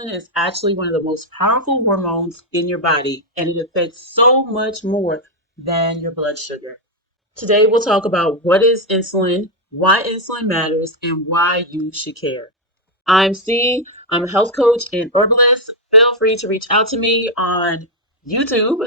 insulin is actually one of the most powerful hormones in your body, and it affects so much more than your blood sugar. Today, we'll talk about what is insulin, why insulin matters, and why you should care. I'm C. I'm a health coach and herbalist. Feel free to reach out to me on YouTube,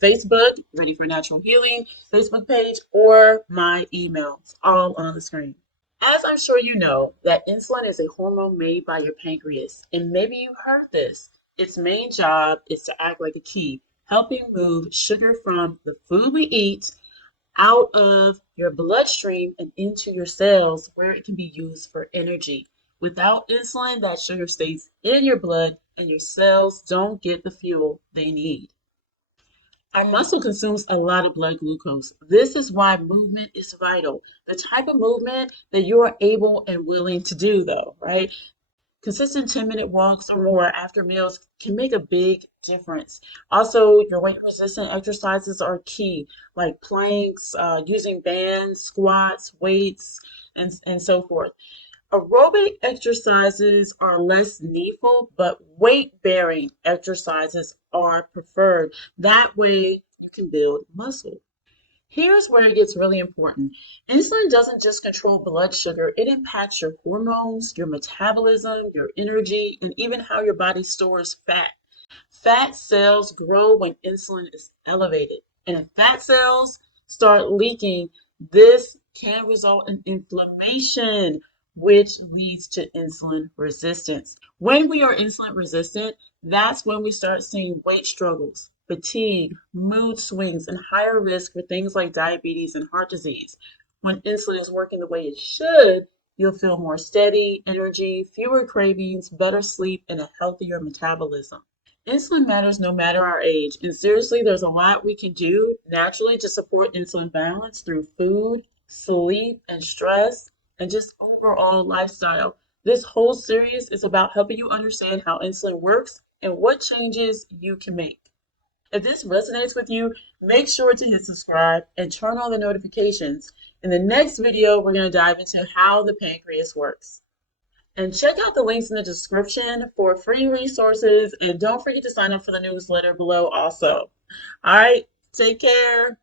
Facebook, Ready for Natural Healing, Facebook page, or my email. It's all on the screen. As I'm sure you know, that insulin is a hormone made by your pancreas, and maybe you heard this. Its main job is to act like a key, helping move sugar from the food we eat out of your bloodstream and into your cells where it can be used for energy. Without insulin, that sugar stays in your blood and your cells don't get the fuel they need. Our muscle consumes a lot of blood glucose. This is why movement is vital. The type of movement that you are able and willing to do, though, right? Consistent 10-minute walks or more after meals can make a big difference. Also, your weight resistant exercises are key, like planks, using bands, squats, weights, and so forth. Aerobic exercises are less needful, but weight bearing exercises are preferred. That way, you can build muscle. Here's where it gets really important. Insulin doesn't just control blood sugar, it impacts your hormones, your metabolism, your energy, and even how your body stores fat. Fat cells grow when insulin is elevated. And if fat cells start leaking, this can result in inflammation, which leads to insulin resistance. When we are insulin resistant, that's when we start seeing weight struggles, fatigue, mood swings, and higher risk for things like diabetes and heart disease. When insulin is working the way it should, you'll feel more steady, energy, fewer cravings, better sleep, and a healthier metabolism. Insulin matters no matter our age, and seriously, there's a lot we can do naturally to support insulin balance through food, sleep, and stress, and just overall lifestyle. This whole series is about helping you understand how insulin works and what changes you can make. If this resonates with you, make sure to hit subscribe and turn on the notifications. In the next video, we're going to dive into how the pancreas works. And check out the links in the description for free resources. And don't forget to sign up for the newsletter below also. All right, take care.